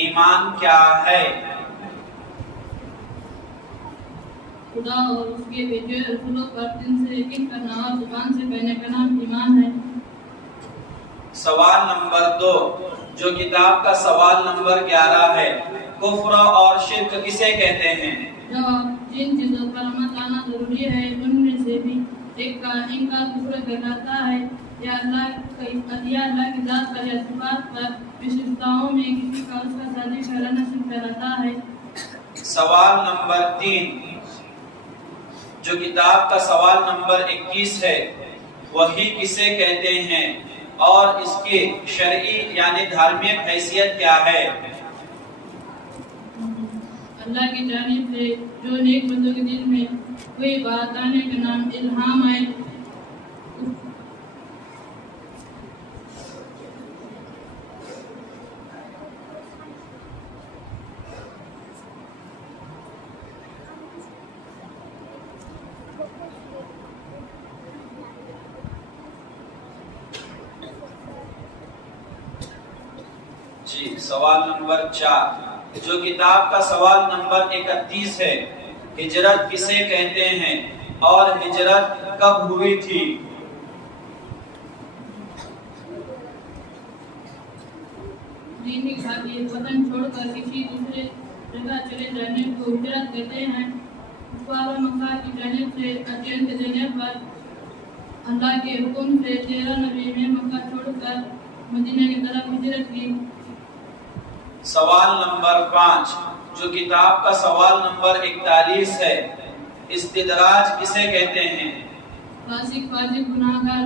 ایمان کیا ہے؟ خدا اور اس کے بھیجے رسولوں پر دل سے یقین کرنا اور زبان سے کہنے کا نام ایمان ہے۔ سوال نمبر 2 جو کتاب کا سوال نمبر 11 ہے، کفر اور شرک کسے کہتے ہیں؟ جواب، جن چیزوں پر عمل لانا ضروری ہے ان میں سے بھی ایک کا انکار کفر کہلاتا ہے، یا اللہ کی ذات پر یا صفات پر وشیشتاؤں میں کسی کا اس کا ساتھی ٹھہرانا شرک کہلاتا ہے۔ سوال نمبر 3 جو کتاب کا سوال نمبر 21 ہے، وحی کسے کہتے ہیں اور اس کی شرعی یعنی دھارمک حیثیت کیا ہے؟ اللہ کی جانب سے جو نیک بندوں کے دل میں کوئی بات آنے کا نام الہام ہے۔ جی سوال نمبر 4 جو کتاب کا سوال نمبر 31 ہے، ہجرت کسے کہتے ہیں اور ہجرت کب ہوئی تھی؟ دینی خاطر وطن چھوڑ کر کسی دوسرے جگہ چلے جانے کو ہجرت کہتے ہیں۔ کفار مکہ کی جانب سے چین کے دینے پر اللہ کے حکم سے 13 نبی نے مکہ چھوڑ کر مدینہ کی طرف ہجرت کی۔ سوال نمبر 5 جو کتاب کا سوال نمبر 41 ہے، استدراج کسے کہتے ہیں؟ فاسق فاجر گناہگار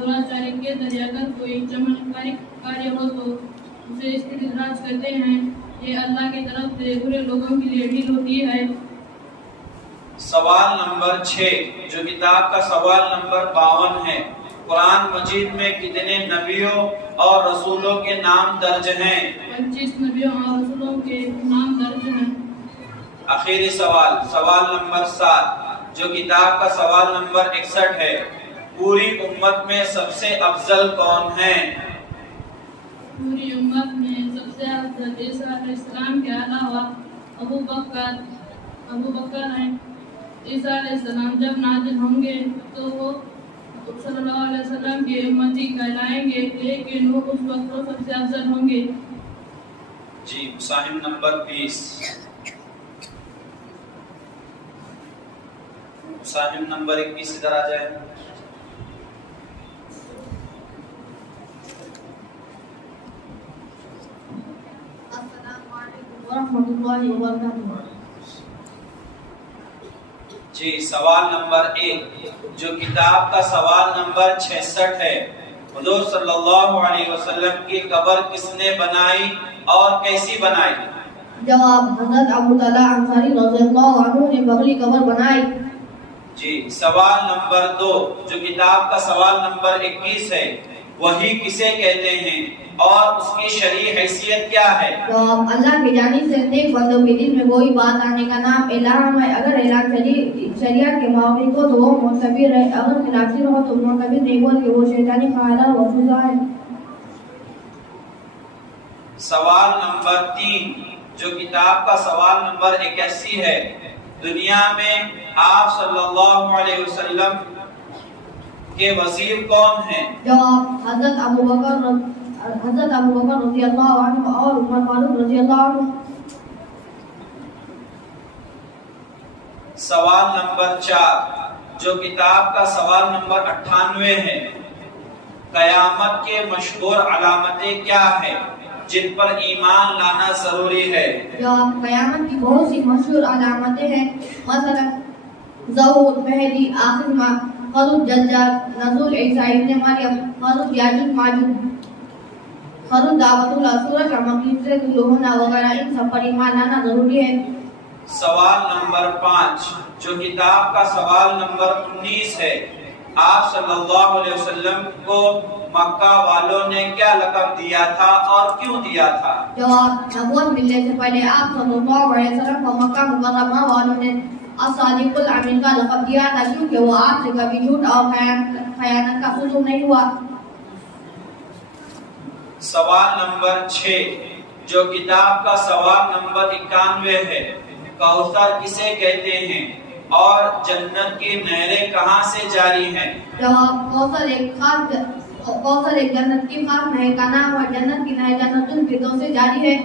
دراچاری کے ذریعے اگر کوئی چمتکاری کاریہ ہو تو اسے استدراج کرتے ہیں، یہ اللہ کی طرف سے برے لوگوں کے لیے ڈھیل ہوتی ہے۔ سوال نمبر 6 جو کتاب کا سوال نمبر 52 ہے، قرآن مجید میں کتنے نبیوں اور رسولوں کے نام درج ہیں؟ 25 نبیوں اور رسولوں کے نام درج ہیں۔ آخری سوال، سوال نمبر 7 جو کتاب کا سوال نمبر 61 ہے، پوری امت میں سب سے افضل کون ہیں؟ پوری امت میں سب سے افضل عیسیٰ علیہ السلام کے علاوہ ابو بکر ہیں۔ عیسیٰ علیہ السلام جب نازل ہوں گے تو وہ صلی اللہ علیہ وسلم کے امتی کہلائیں گے، لیکن وہ اس وقت وہ سب سے افضل ہوں گے۔ جی مصاحف نمبر 20، مصاحف نمبر 21 ادھر آ جائے۔ السلام علیکم ورحمۃ اللہ وبرکاتہ۔ جی سوال نمبر 1 جو کتاب کا سوال نمبر 66 ہے، حضور صلی اللہ علیہ وسلم کی قبر کس نے بنائی اور کیسی بنائی؟ جواب، حضرت ابو طلحہ انصاری رضی اللہ عنہ نے بغلی قبر بنائی۔ جی سوال نمبر 2 جو کتاب کا سوال نمبر 21 ہے، وحی کسے کہتے ہیں اور اس کی شرعی حیثیت کیا ہے؟ جواب، اللہ کی جانب سے نیک بندوں کے دل میں کوئی بات آنے کا نام الہام ہے۔ اگر اعلان شریعت کے موافق ہو تو وہ معتبر ہے، اگر خلافی ہو تو معتبر نہیں، بلکہ وہ شیطانی خیالات و افزا ہے۔ سوال نمبر 3 جو کتاب کا سوال نمبر 81 ہے، دنیا میں آپ صلی اللہ علیہ وسلم کے وزیر کون ہیں؟ جواب، حضرت ابو بکر رضی اللہ عنہ اور عمر فاروق رضی اللہ عنہ۔ سوال نمبر 4 جو کتاب کا سوال نمبر 98 ہے، قیامت کے مشہور علامتیں کیا ہیں جن پر ایمان لانا ضروری ہے؟ جواب، قیامت کی بہت سی مشہور علامتیں ہیں، مثلا ظہور مہدی آخر ماہ خروج جلجال نزول عیسیٰ ابن مریم خروج یاجوج ماجوج خروج دعوت اللہ سورج کا مقیم سے طلوع ہونا وغیرہ ان سب پر ایمان لانا ضروری ہے۔ سوال نمبر 5 جو کتاب کا سوال نمبر 19 ہے، آپ صلی اللہ علیہ وسلم کو مکہ والوں نے کیا لقب دیا تھا اور کیوں دیا تھا؟ جواب، نبوت ملنے سے پہلے آپ صلی اللہ علیہ وسلم کو مکہ مکرمہ والوں نے الصادق الامین کا لقب دیا تھا کیونکہ وہ آپ سے کبھی جھوٹ اور خیانت کا خصوص نہیں ہوا۔ سوال نمبر 6 جو کتاب کا سوال نمبر 91 ہے، کوثر کسے کہتے ہیں اور جنت کی نہریں کہاں سے جاری ہیں؟ جواب، کوثر ایک جنت کی خاص نہر کا نام ہے، جنت کی نہر جنت الفردوس سے جاری ہے۔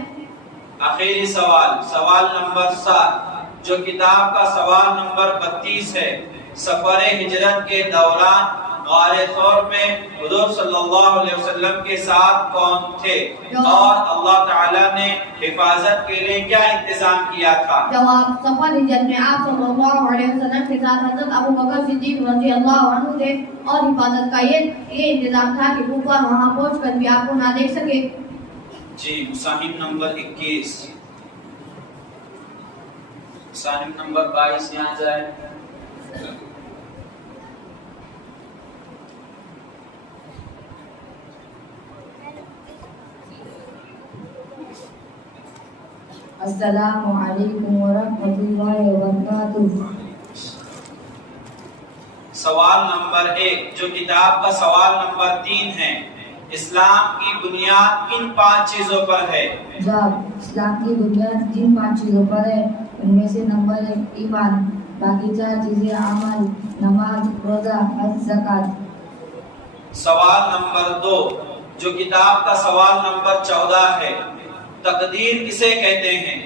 آخری سوال نمبر 7 جو کتاب کا سوال نمبر 32 ہے، سفر ہجرت کے دوران غار ثور میں حضور صلی اللہ علیہ وسلم کے ساتھ کون تھے اور اللہ تعالیٰ نے حفاظت کے لیے کیا انتظام کیا تھا؟ جواب، سفر ہجرت میں آپ صلی اللہ علیہ وسلم کے ساتھ حضرت ابو بکر صدیق رضی اللہ عنہ تھے اور حفاظت کا یہ انتظام تھا کہ کفار وہاں پہنچ کر بھی آپ کو نہ دیکھ سکے۔ جی، مساہم نمبر 21، مساہم نمبر 22 یہاں جائے۔ السلام علیکم ورحمۃ اللہ وبرکاتہ۔ سوال نمبر 1 جو کتاب کا سوال نمبر 3 ہے، اسلام کی بنیاد کن 5 چیزوں پر ہے؟ جواب، اسلام کی بنیاد جن 5 چیزوں پر ہے ان میں سے نمبر 1 ایمان، باقی 4 چیزیں عمل، نماز، روزہ، حج، زکوٰۃ۔ سوال نمبر 2 جو کتاب کا سوال نمبر 14 ہے، تقدیر کسے کہتے ہیں؟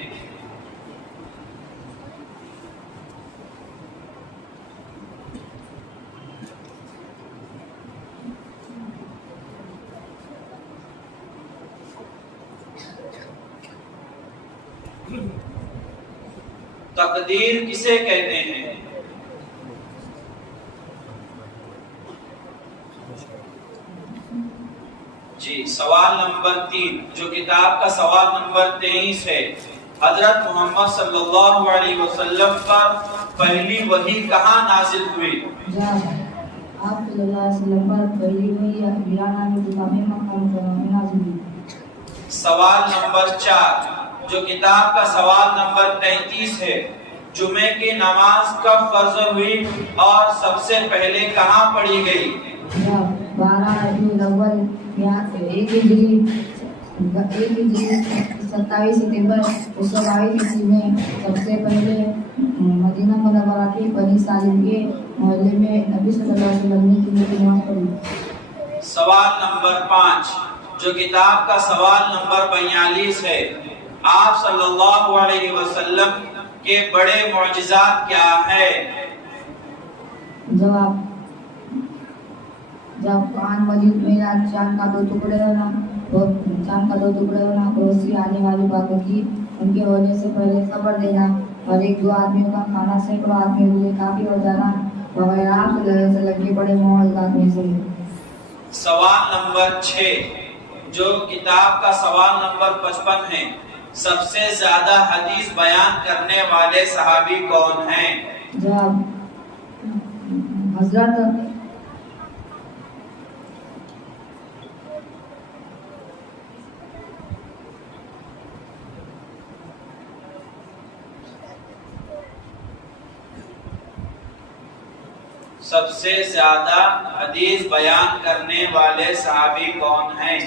تقدیر کسے کہتے ہیں؟ جی، سوال نمبر 3 جو کتاب کا سوال نمبر 23 ہے، حضرت محمد صلی اللہ علیہ وسلم پر پہلی وحی کہاں نازل ہوئی؟ آپ صلی اللہ علیہ وسلم پر پہلی وحی ویرانہ میں مکہ مکرمہ میں نازل ہوئی۔ سوال نمبر 4 جو کتاب کا سوال نمبر 33 ہے، جمعے کی نماز کب فرض ہوئی اور سب سے پہلے کہاں پڑھی گئی؟ 12 ربیع الاول 1 ہجری 27 ستمبر 1922 عیسوی میں سب سے پہلے مدینہ منورہ کے بنی سالم کے محلے میں نبی صلی اللہ علیہ وسلم نے جمعے کی نماز پڑھی۔ سوال نمبر 5 جو کتاب کا سوال نمبر 42 ہے، آپ صلی اللہ علیہ وسلم کے بڑے معجزات کیا ہے؟ جواب، جب قرآن مجید میں چاند کا 2 ٹکڑے ہونا پڑوسی آنے والی باتوں کی ان کے ہونے سے پہلے خبر دینا اور 1-2 آدمیوں کا کھانا سینکڑوں آدمیوں کے لیے کافی ہو جانا وغیرہ آپ صلی اللہ علیہ وسلم کے بڑے معجزات میں سے۔ سوال نمبر 6 جو کتاب کا سوال نمبر 55 ہے، سب سے زیادہ حدیث بیان کرنے والے صحابی کون ہیں؟ جواب، حضرت سب سے زیادہ حدیث بیان کرنے والے صحابی کون ہیں؟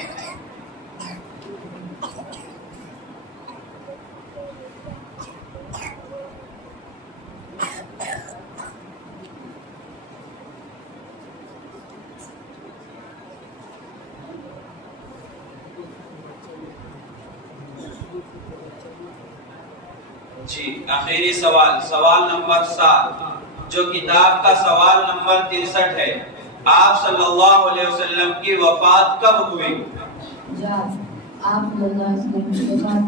جی، آخری سوال نمبر 7 جو کتاب کا سوال نمبر 63 ہے، آپ صلی اللہ علیہ وسلم کی وفات کب ہوئی؟ آپ صلی اللہ علیہ وسلم کی وفات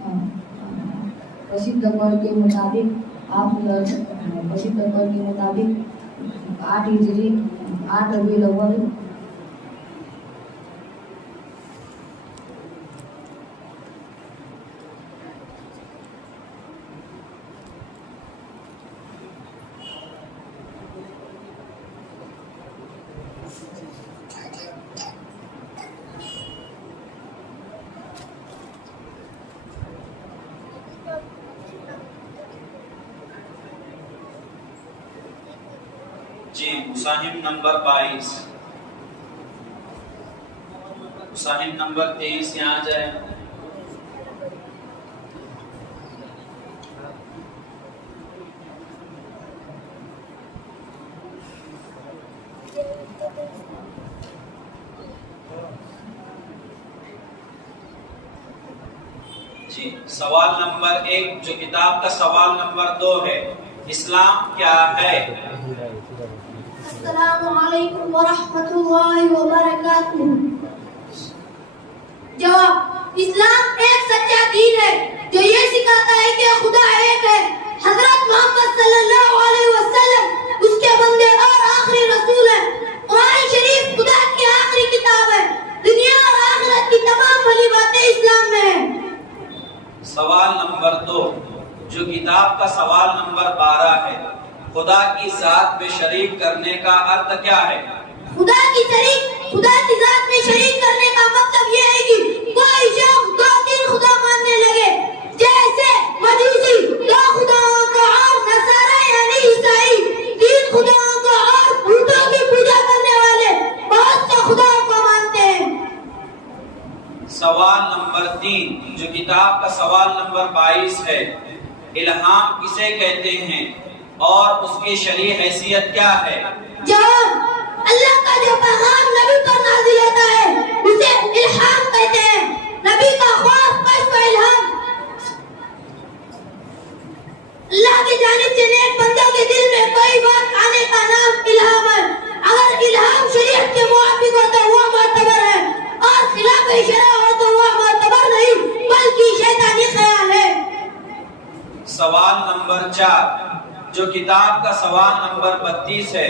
14 کشف قول کے مطابق آپ کشف قول کے مطابق 8 ہجری 8 ربیع الاول جی مساہم نمبر 22 مساہم نمبر 23 یہاں جائے. جی سوال نمبر 1 جو کتاب کا سوال نمبر 2 ہے، اسلام کیا ہے؟ السلام علیکم ورحمۃ اللہ وبرکاتہ. جواب: اسلام ایک سچا دین ہے جو یہ سکھاتا ہے کہ خدا ایک ہے. حضرت محمد صلی اللہ علیہ وسلم اس کے بندے اور آخری رسول ہیں. قرآن شریف خدا کی آخری کتاب ہے. دنیا اور آخرت کی تمام بھلی باتیں اسلام میں ہیں. سوال نمبر 2 جو کتاب کا سوال نمبر 12 ہے، خدا کی ذات میں شریک کرنے کا ارتھ کیا ہے؟ خدا کی ذات میں شریک کرنے کا مطلب یہ ہے کہ کوئی شخص 2-3 خدا ماننے لگے، جیسے مجوسی 2 خداؤں کو اور نصارہ یعنی عیسائی 3 خداؤں کو اور بتوں کی پوجا کرنے والے بہت سے خداؤں کو مانتے ہیں. سوال نمبر 3 جو کتاب کا سوال نمبر 22 ہے، الہام کسے کہتے ہیں اور اس کی شرعی حیثیت کیا ہے؟ جواب: اللہ کا جو پیغام نبی پر نازل ہوتا ہے اسے الہام کہتے ہیں. نبی کا خوف کشف الہام اللہ کی جانب سے نیک بندوں کے دل میں کوئی بات آنے کا نام الہام ہے. اگر الہام شریعت کے موافق ہو تو وہ معتبر ہے اور خلاف شرع ہو تو وہ معتبر نہیں بلکہ شیطانی خیال ہے. سوال نمبر 4 جو کتاب کا سوال نمبر 32 ہے،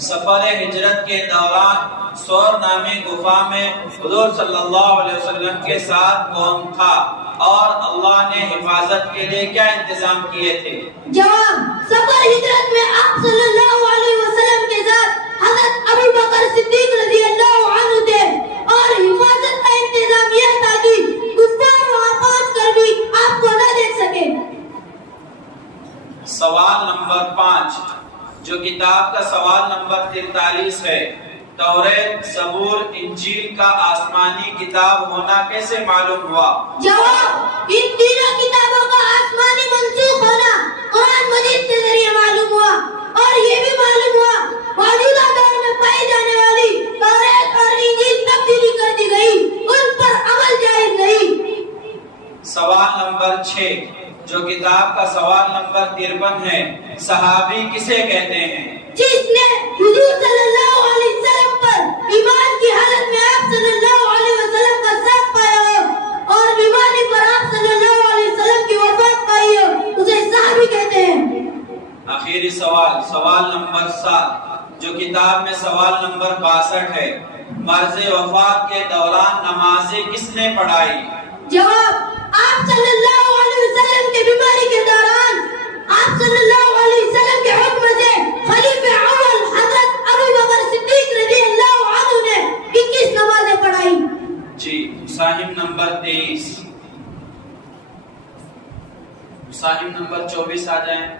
سفر ہجرت کے دوران سور نامی گفا میں حضور صلی اللہ علیہ وسلم کے ساتھ کون تھا اور اللہ نے حفاظت کے لیے کیا انتظام کیے تھے؟ جواب: سفر ہجرت میں آپ صلی اللہ علیہ وسلم کے ساتھ حضرت ابو بکر صدیق رضی اللہ عنہ تھے اور حفاظت کا انتظام یہ تھا کہ کفار وہاں پہنچ کر بھی آپ کو نہ دیکھ سکے. سوال نمبر 5 جو کتاب کا سوال نمبر 43 ہے، توریت، زبور، انجیل کا آسمانی کتاب ہونا کیسے معلوم ہوا؟ جواب: ان تینوں کتابوں کا آسمانی منسوخ ہونا قرآن مجید کے ذریعے معلوم ہوا اور یہ بھی معلوم ہوا موجودہ دور میں پائی جانے والی توریت اور انجیل تبدیلی کر دی گئی، ان پر عمل جائز نہیں. سوال نمبر 6 جو کتاب کا سوال نمبر 53 ہے، صحابی کسے کہتے ہیں؟ جس نے حضور صلی اللہ علیہ وسلم پر ایمان کی حالت میں آپ صلی اللہ علیہ وسلم کا ساتھ پایا ہو اور بیماری پر آپ صلی اللہ علیہ وسلم کی وفات پائی ہو اسے صحابی کہتے ہیں. آخری سوال نمبر 7 جو کتاب میں سوال نمبر 62 ہے، مرض وفات کے دوران نمازیں کس نے پڑھائی؟ جواب: آپ صلی اللہ علیہ وسلم کے بیماری کے دوران آپ صلی اللہ علیہ وسلم کے حکم سے خلیفہ اول حضرت ابو بکر صدیق رضی اللہ عنہ نے 21 نمازیں پڑھائی. جی مساہم نمبر 23 مساہم نمبر 24 آ جائیں.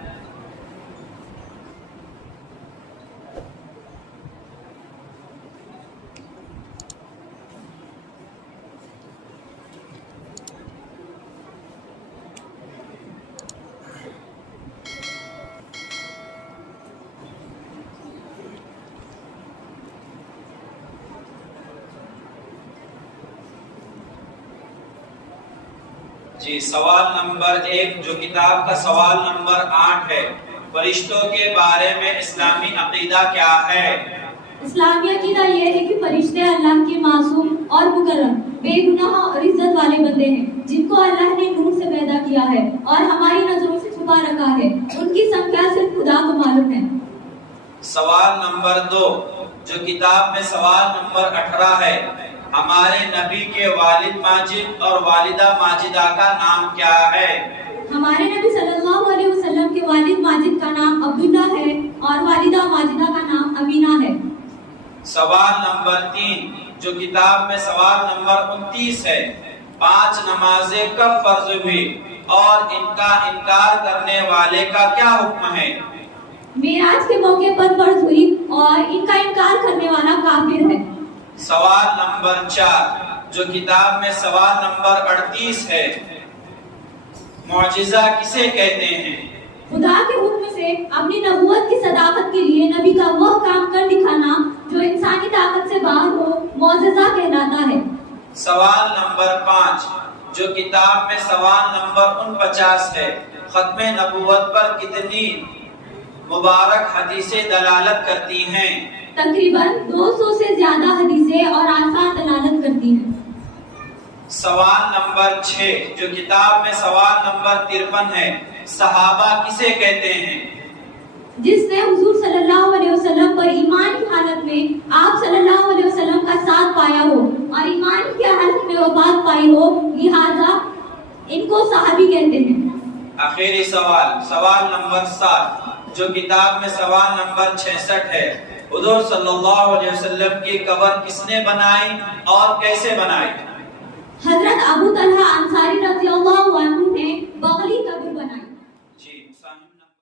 جی سوال نمبر 1 جو کتاب کا سوال نمبر 8 ہے، فرشتوں کے بارے میں اسلامی عقیدہ کیا ہے؟ اسلامی عقیدہ یہ ہے کہ فرشتے اللہ کے معصوم اور مکرم بے گناہ اور عزت والے بندے ہیں جن کو اللہ نے نور سے پیدا کیا ہے اور ہماری نظروں سے چھپا رکھا ہے، ان کی سنکھیا صرف خدا کو معلوم ہے۔ سوال نمبر 2 جو کتاب میں سوال نمبر 18 ہے، ہمارے نبی کے والد ماجد اور والدہ ماجدہ کا نام کیا ہے؟ ہمارے نبی صلی اللہ علیہ وسلم کے والد ماجد کا نام عبداللہ ہے اور والدہ ماجدہ کا نام امینہ ہے۔ سوال نمبر 3 جو کتاب میں سوال نمبر 29 ہے، 5 نمازیں کب فرض ہوئی اور ان کا انکار کرنے والے کا کیا حکم ہے؟ معراج کے موقع پر فرض ہوئی اور ان کا انکار کرنے والا کافر ہے۔ سوال نمبر 4 جو کتاب میں سوال نمبر 38 ہے، معجزہ کسے کہتے ہیں؟ خدا کے حکم سے اپنی نبوت کی صداقت کے لیے نبی کا وہ کام کر دکھانا جو انسانی طاقت سے باہر ہو معجزہ کہلاتا ہے۔ سوال نمبر 5 جو کتاب میں سوال نمبر 49 ہے، ختم نبوت پر کتنی مبارک حدیثیں دلالت کرتی ہیں؟ تقریباً 200 سے زیادہ حدیثیں اور آثار دلالت کرتی ہیں۔ سوال نمبر 6 جو کتاب میں سوال نمبر 53 ہے، صحابہ کسے کہتے ہیں؟ جس نے حضور صلی اللہ علیہ وسلم پر ایمان کی حالت میں آپ صلی اللہ علیہ وسلم کا ساتھ پایا ہو اور ایمان کی حالت میں وفات پائی ہو، لہذا ان کو صحابی کہتے ہیں۔ آخری سوال نمبر 7 جو کتاب میں سوال نمبر 66 ہے، حضور صلی اللہ علیہ وسلم کی قبر کس نے بنائی اور کیسے بنائی؟ حضرت ابو طلحہ انصاری رضی اللہ عنہ نے بغلی قبر بنائی۔